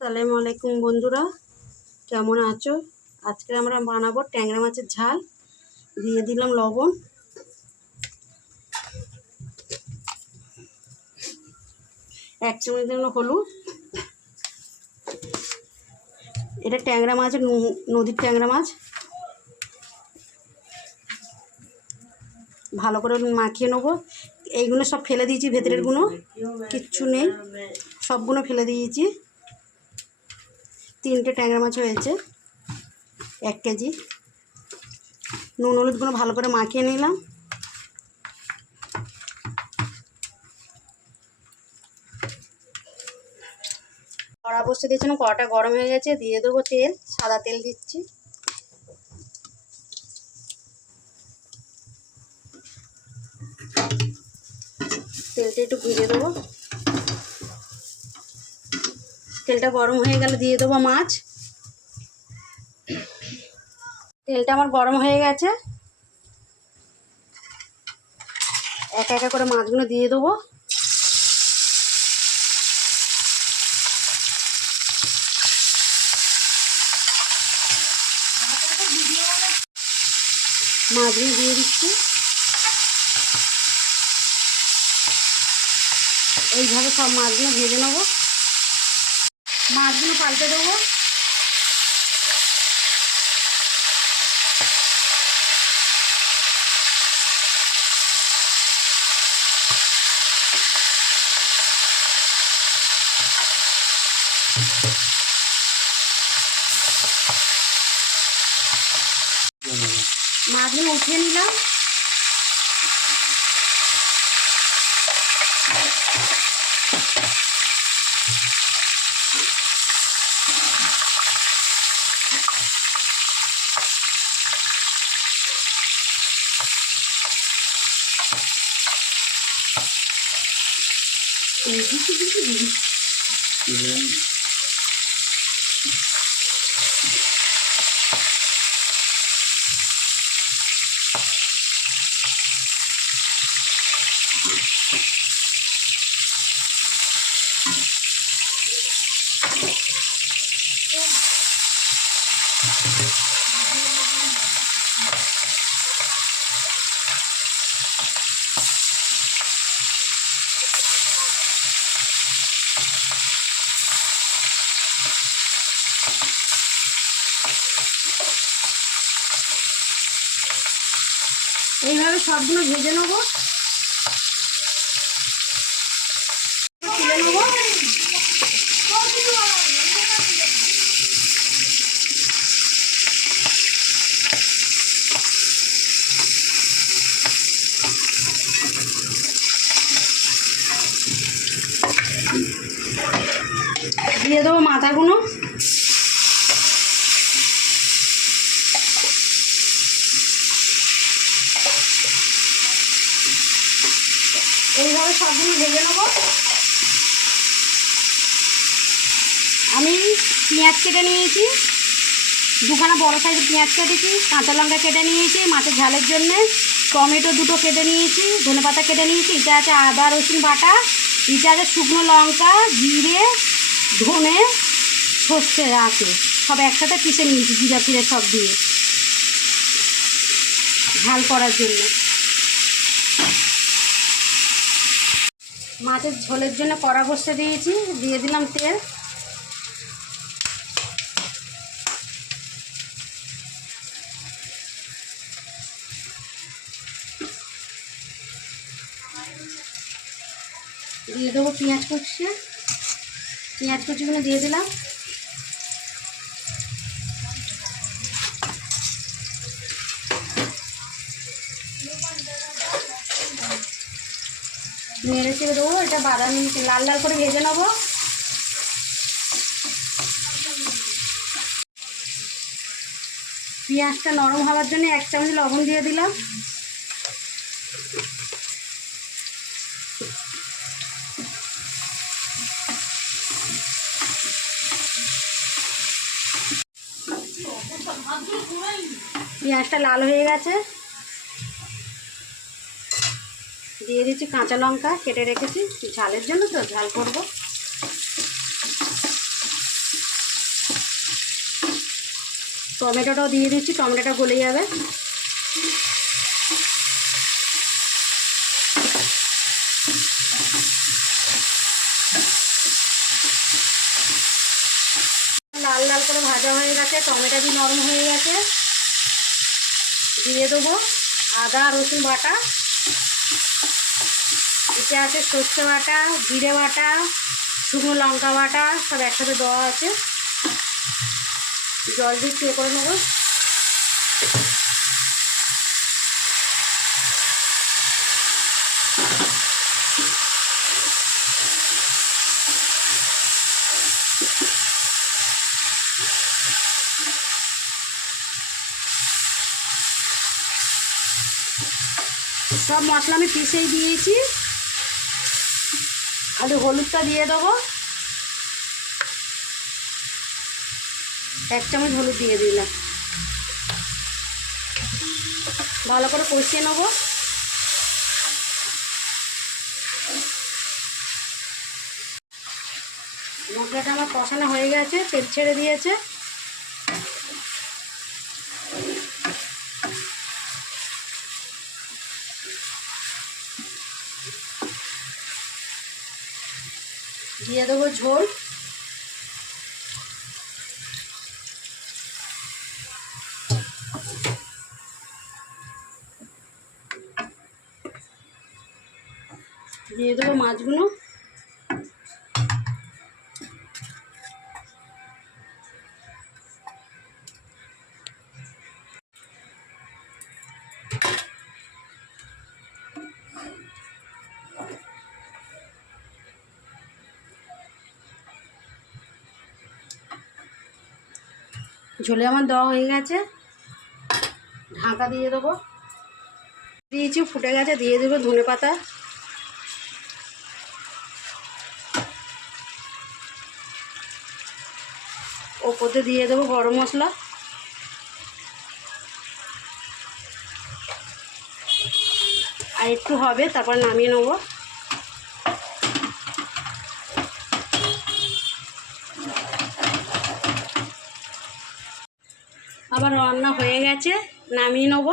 আসসালামু আলাইকুম বন্ধুরা, কেমন আছো? আজকে আমরা বানাবো ট্যাংরা মাছের ঝাল। দিয়ে দিলাম লবণ। এক চামচ দিলাম হলুদ। এটা ট্যাংরা মাছ নদীর ট্যাংরা মাছ। ভালো করে মাখিয়ে নেব। এইগুলো সব ফেলে দিয়েছি ভেতরেরগুলো কিচ্ছু নেই। সবগুলো ফেলে দিয়েছি। তিনটে ট্যাংরা মাছ হয়েছে, এক কেজি। নুন হলুদগুলো ভালো করে মাখিয়ে নিলাম। কড়া বসতে দিয়েছিলাম কড়াটা গরম হয়ে গেছে, দিয়ে দেবো তেল, সাদা তেল দিচ্ছি। তেলটা একটু ভিজে দেবো। তেলটা গরম হয়ে গেলে দিয়ে দেবো মাছ। তেলটা আমার গরম হয়ে গেছে। একা একা করে মাছগুলো দিয়ে দেবো। মাছগুলো দিয়ে দিচ্ছি। এইভাবে সব মাছগুলো ভেজে নেব। মাছগুলো পাল্টে দেবো। মাছগুলো উঠিয়ে নিলাম। o 2020. এইভাবে সবগুলো ভেজে নেব। দিয়ে দেবো মাথাগুলো এইভাবে সবগুলো ভেজে নেব। আমি পেঁয়াজ কেটে নিয়েছি। দুখানা বড় সাইজের পেঁয়াজ কেটেছি, কাঁচা লঙ্কা কেটে নিয়েছি, মাছের ঝালের জন্যে। টমেটো দুটো কেটে নিয়েছি, ধনে পাতা কেটে নিয়েছি, এটা আছে আদা, রসুন বাটা। এটা আছে শুকনো লঙ্কা, জিরে, ধনে, সর্ষে আছে। সব একসাথে পিষে নিয়েছি জিরা ফিরে সব দিয়ে। ঝাল করার জন্য। মাছের ঝোলের জন্য কড়া বসতে দিয়েছি, দিয়ে দিলাম তেল। দিয়ে দেবো পেঁয়াজ কুচি। পেঁয়াজ কুচিগুলো দিয়ে দিলাম। নেড়ে চেড়ে দেবো, এটা বাদামি লাল লাল করে ভেজে নেব। পেঁয়াজটা নরম হওয়ার জন্য এক চামচ লবণ দিয়ে দিলাম। পেঁয়াজটা লাল হয়ে গেছে। দিয়ে দিচ্ছি কাঁচা লঙ্কা, কেটে রেখেছি। ঝালের জন্য তো ঝাল করব। টমেটোটাও দিয়ে দিচ্ছি, টমেটোটা গলে যাবে। লাল লাল করে ভাজা হয়ে গেছে, টমেটো দিয়ে নরম হয়ে গেছে। দিয়ে দেবো আদা রসুন বাটা। এতে আছে সর্ষে বাটা, জিরে বাটা, শুকনো লঙ্কা বাটা, সব একসাথে দেওয়া আছে। জল দিয়ে এ করে নেব। সব মশলা আমি পিষেই দিয়েছি। খালি হলুদটা দিয়ে দেবো। এক চামচ হলুদ দিয়ে দিলাম। ভালো করে কষিয়ে নেব। মশলাটা আমার কষানো হয়ে গেছে, তেল ছেড়ে দিয়েছে। দিয়ে দেবো ঝোল। দিয়ে দেবো মাছগুলো। ঝোলে আমার দেওয়া হয়ে গেছে। ঢাকা দিয়ে দেবো। দিয়েছি, ফুটে গেছে, দিয়ে দেবো ধনে পাতা। ওপরে দিয়ে দেবো গরম মশলা। আর একটু হবে, তারপর নামিয়ে নেব। আবার রান্না হয়ে গেছে নামিয়ে নেব।